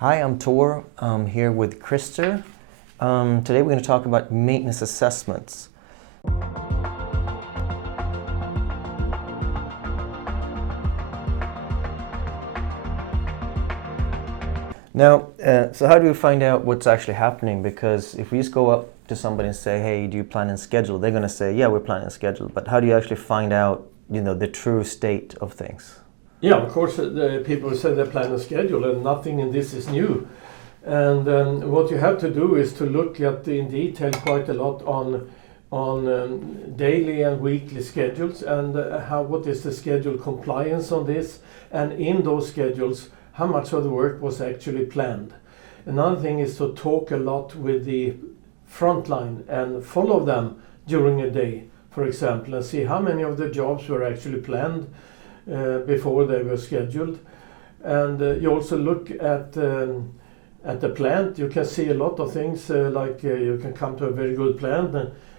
Hi, I'm Tor. I'm here with Christer. Today we're going to talk about maintenance assessments. Now, so how do we find out what's actually happening? Because if we just go up to somebody and say, hey, do you plan and schedule? They're going to say, yeah, we're planning and schedule. But how do you actually find out, the true state of things? Yeah, of course, the people say they plan and schedule, and nothing in this is new. And what you have to do is to look at in detail quite a lot on daily and weekly schedules, and what is the schedule compliance on this, and in those schedules, how much of the work was actually planned. Another thing is to talk a lot with the frontline and follow them during a day, for example, and see how many of the jobs were actually planned before they were scheduled. And you also look at the plant. You can see a lot of things, you can come to a very good plant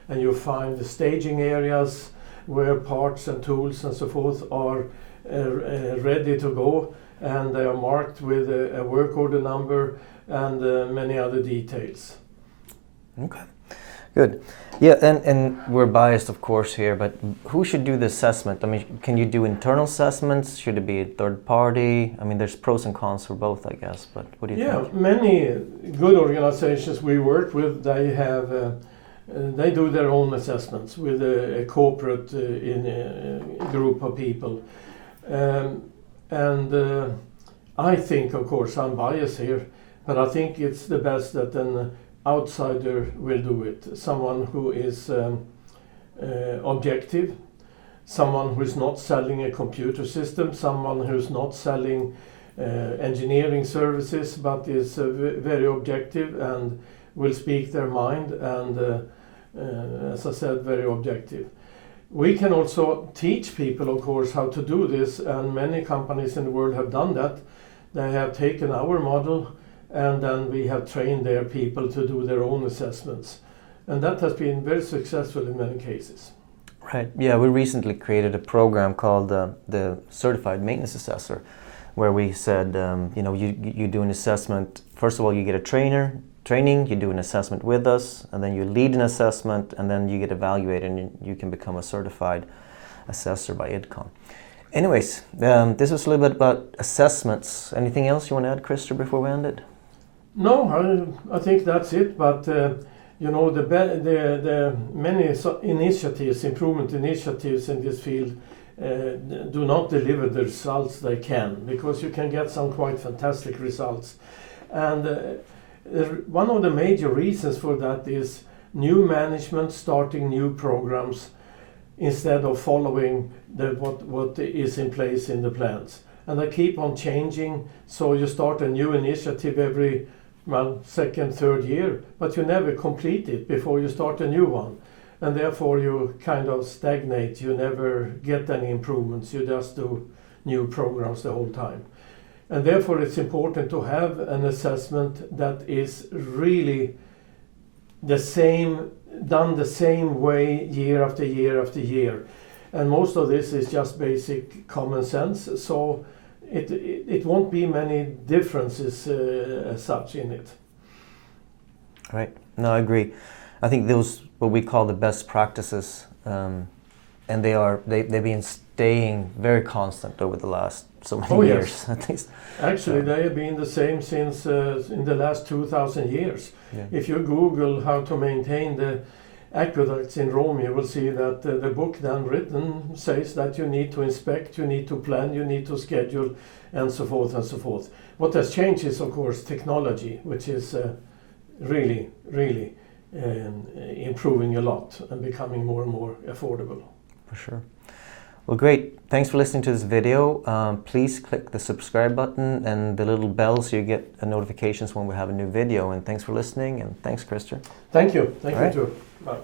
and you find the staging areas where parts and tools and so forth are ready to go, and they are marked with a work order number and many other details. Okay, good. Yeah, and we're biased, of course, here, but who should do the assessment? I mean, can you do internal assessments? Should it be a third party? I mean, there's pros and cons for both, I guess, but what do you think? Yeah, many good organizations we work with, they have they do their own assessments with a corporate group of people. I think, of course, I'm biased here, but I think it's the best that an outsider will do it. Someone who is objective, someone who is not selling a computer system, someone who's not selling engineering services, but is very objective and will speak their mind, and as I said, very objective. We can also teach people, of course, how to do this, and many companies in the world have done that. They have taken our model, and then we have trained their people to do their own assessments. And that has been very successful in many cases. Right. Yeah, we recently created a program called the Certified Maintenance Assessor, where we said, you do an assessment. First of all, you get a training, you do an assessment with us, and then you lead an assessment, and then you get evaluated, and you can become a certified assessor by IDCON. Anyways, this was a little bit about assessments. Anything else you want to add, Christer, before we end it? No, I think that's it. But the many initiatives, improvement initiatives in this field, do not deliver the results they can, because you can get some quite fantastic results. And one of the major reasons for that is new management starting new programs instead of following what is in place in the plants. And they keep on changing, so you start a new initiative every second, third year, but you never complete it before you start a new one. And therefore you kind of stagnate, you never get any improvements, you just do new programs the whole time. And therefore it's important to have an assessment that is really done the same way year after year after year. And most of this is just basic common sense, so it won't be many differences as such in it. Right. No, I agree. I think those what we call the best practices, and they've been staying very constant over the last so many years, yes. At least. Actually, they have been the same since in the last 2,000 years. Yeah. If you Google how to maintain the aqueducts in Rome, you will see that the book then written says that you need to inspect, you need to plan, you need to schedule, and so forth and so forth. What has changed is, of course, technology, which is really improving a lot and becoming more and more affordable. For sure. Well, great. Thanks for listening to this video. Please click the subscribe button and the little bell so you get notifications when we have a new video. And thanks for listening, and thanks, Christer. Thank you. Thank you too. Bye.